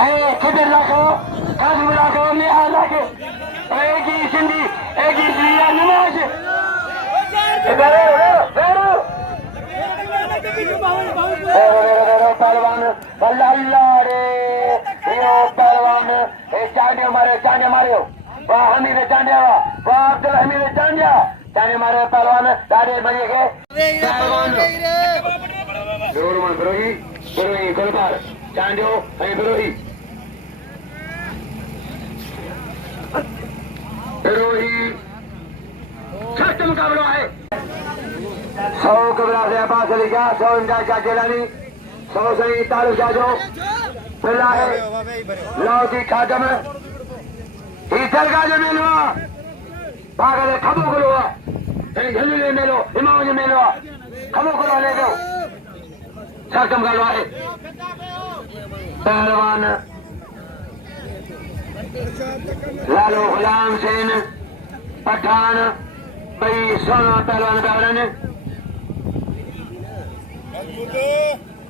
खिदर रखो कासिम रखो निहाल रखो एक ही सिंधी एक ही जिला नमाज पहलवान अल्लाह रे यो पहलवान चांडे मारे वाह हमीद चांडे वाह अब्दुल हमीद चांडे मारे पहलवान दादे बजे के पहलवान बिरोही गुलबार चांडियो बिरोही सख्त मुकाबला है 100 कबरा से अब्बास अली शाह 100 इमदाद शाह जिलानी 100 सही तालुक शाह जो बिल्ला है लौटी खादम ही दरगाह जो मेलवा पागल खबो करो झल्लू ने मेलो इमाम जो मेलो खबो करो ले दो सख्त मुकाबला है पहलवान लालो गुलाम सेन पठान भाई 16 पहलवान बैठन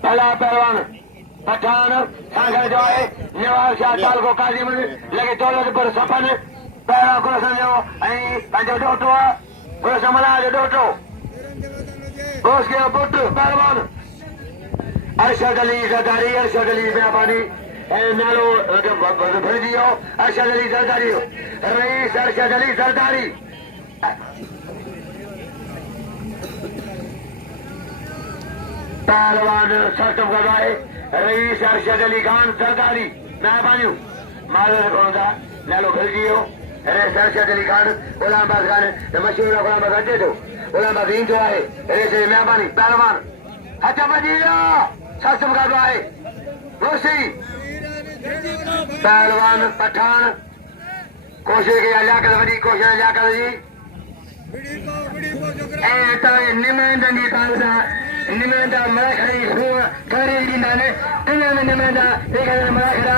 पहला पहलवान पठान सांगर जो है नवाब शाह ताल को काजी में लगे दौलत पर सपन पहला गुलशन जो पंहिंजो डोटो आहे गुलशन मला जो डोटो उसके पुट पहलवान अरशद अली ज़रदारी अरशद अली मेहरबानी नालो भरिजी वियो अरशद अली ज़रदारी रईस अरशद अली ज़रदारी पहलवान सख्त मुकाबला है रईस अरशद अली खान ज़रदारी मेहरबानियूं माल रखोंदा नालो भरिजी वियो रईस अरशद अली खान गुलामबाज़ खान मशहूर गुलामबाज़ अचे थो गुलामबाज़ ईंदो आहे रईस मेहरबानी पहलवान हथ भॼी विया सख्त मुकाबला है रोसी पहलवान पठान कोशिश की लियाकत वॾी कोशिश लियाकत जी ऐं हितां निमेंदनि जी तालुदा निमेंदा मराखड़ी खरी ॾींदा आहिनि टिनि में निमेंदा मराखड़ा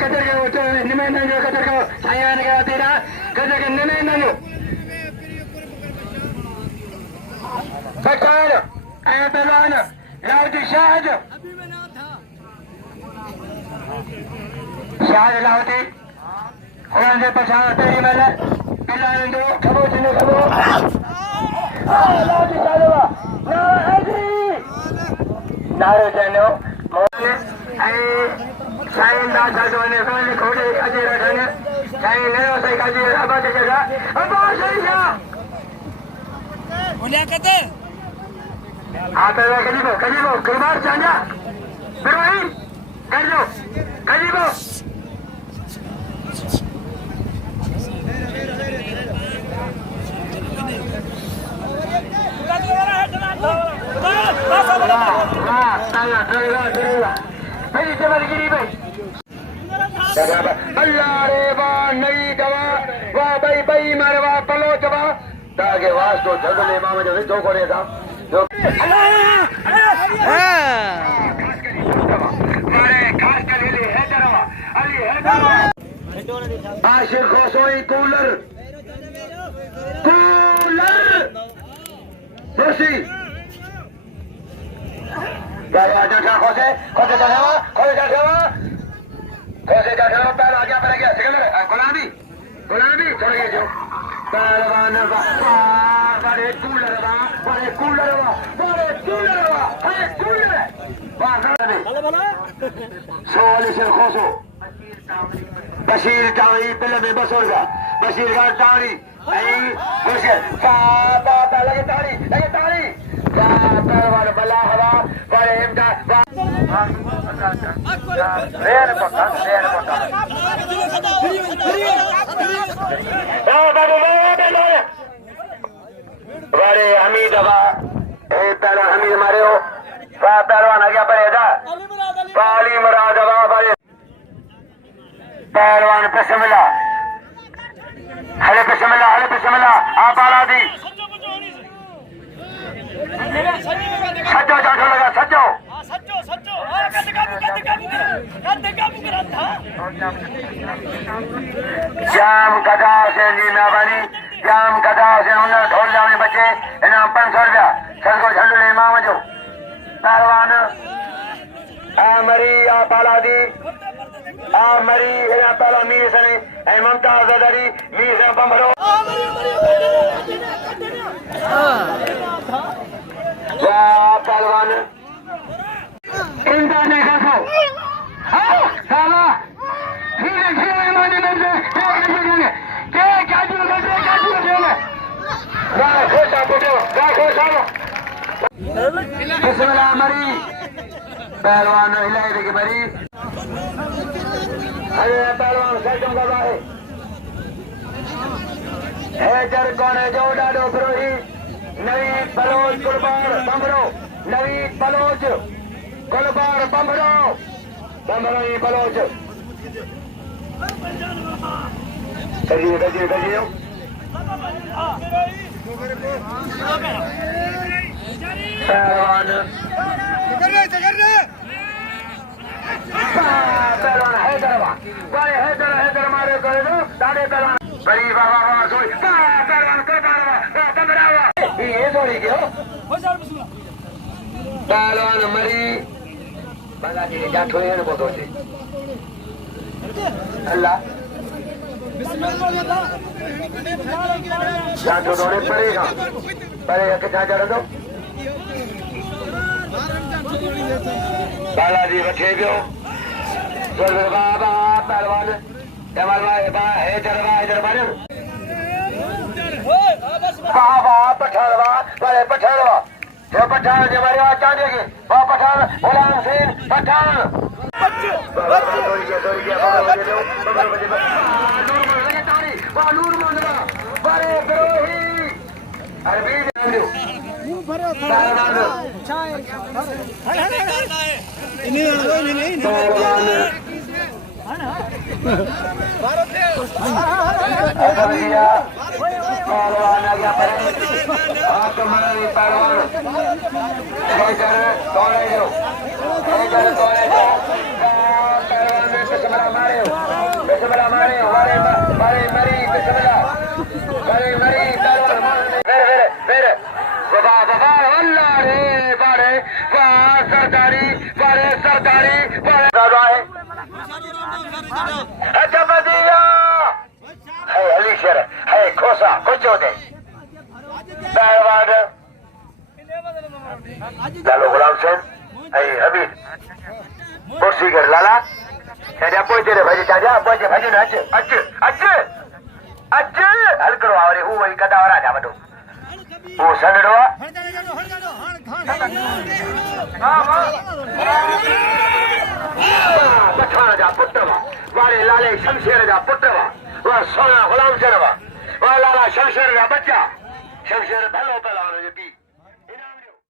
कतर खे उचो निमेंदनि जो कतर को साईं खे तेरा कतर खे निमेंदनि जो पठान ऐं पहलवान लाउती शाहद लाउती उन्हनि जे पछाण पहिरीं महिल पिलाइनि जो खबो थींदो खबो लाउती शाहद नारो चवंदो ऐं साईं दास जो वञे पंहिंजे खोटे काजी रखनि साईं नयो साईं काजी अब्बास जॻह अब्बास साईं छा हाँ तो कजीबो कुर्बान चांजा बिरोही करजो कजीबो अल्लाह रे वाह नई दवा वाह भाई मारे वाह पलो चवा ताके वास्तो झगले मामा जो विचो करे था आशिर खोसोई कूलर रोसी खोसे पैर आ गया सिकंदर गुलाबी छोड़ गए जो पहलवान बड़े कूलर खोसो बशीर टावरी पिल में 200 रुपया बशीर का टावरी लगे ताड़ी पहलवान बला हवा बड़े बड़े हमीद हवा पहलवान हमीद मारे हो पहलवान आगे पड़ेगा पाली मुराद हवा बड़े पहलवान बिस्मिल्लाह हले बिस्मिल्लाह आप आला दी सज्जो जाठो लगा सज्जो जाम गदा से जी मेहरबानी जाम गदा से उन ढोल जाने बच्चे इनाम 500 रुपया सदको झंडू इमाम जो पहलवान मरी आप आला दी मरी या पहला मीर सने ऐ मुमताज दरी मीर से बमरो या पहलवान इंदा ने कसो हां साला धीरे धीरे माने में के काजू ले ना खोसा बोलो का खोसा बिस्मिल्लाह मरी पहलवान हिलाए दे के मरी अरे पहलवान सजम कर रहा है जर कौन है जो डाडो ब्रोही नवी बलोच कुलबार बमरो नवी बलोच कुलबार बमरो बमरो ही बलोच कजिए कजिए कजिए पहलवान पहलवान हैदर मारे करे दो साढ़े पहलवान बड़ी बाबा बाबा सोई पहलवान को बमरावा ये थोड़ी क्यों पहलवान मरी बाला जी जा थोड़ी है को दोचे अल्लाह जाटो दोने पड़ेगा पड़ेगा कितना जड़ दो बालाजी बैठे गयो बाबा पहलवान जमाल भाई हैदर मारे बाबा पठानवा बड़े पठानवा जो पठान जो हमारे वहाँ चाह देंगे वहाँ पठान गुलाम सिंह पठान बड़े द्रोही अरबी पहलवान आ गया तुम्हारी पहलवान पहलवान मारे मारे मरी मरी फिर सरदारी अच्छा बदिया है अलीशर है खोसा कुछ दे पहलवान लालो गुलाम सिंह है हबीब कुर्सी कर लाला क्या कोई तेरे भाजी चाचा कोई भाजी ना अच्छे हल करो आवरे वो वही कदा और आजा बटो वो सनडो पठान जा पुटवा वाले लाले शमशेर जा पुटवा वह सोना गुलाम सिंह वह लाला शमशेर का बच्चा शमशेर भलो पहलवान की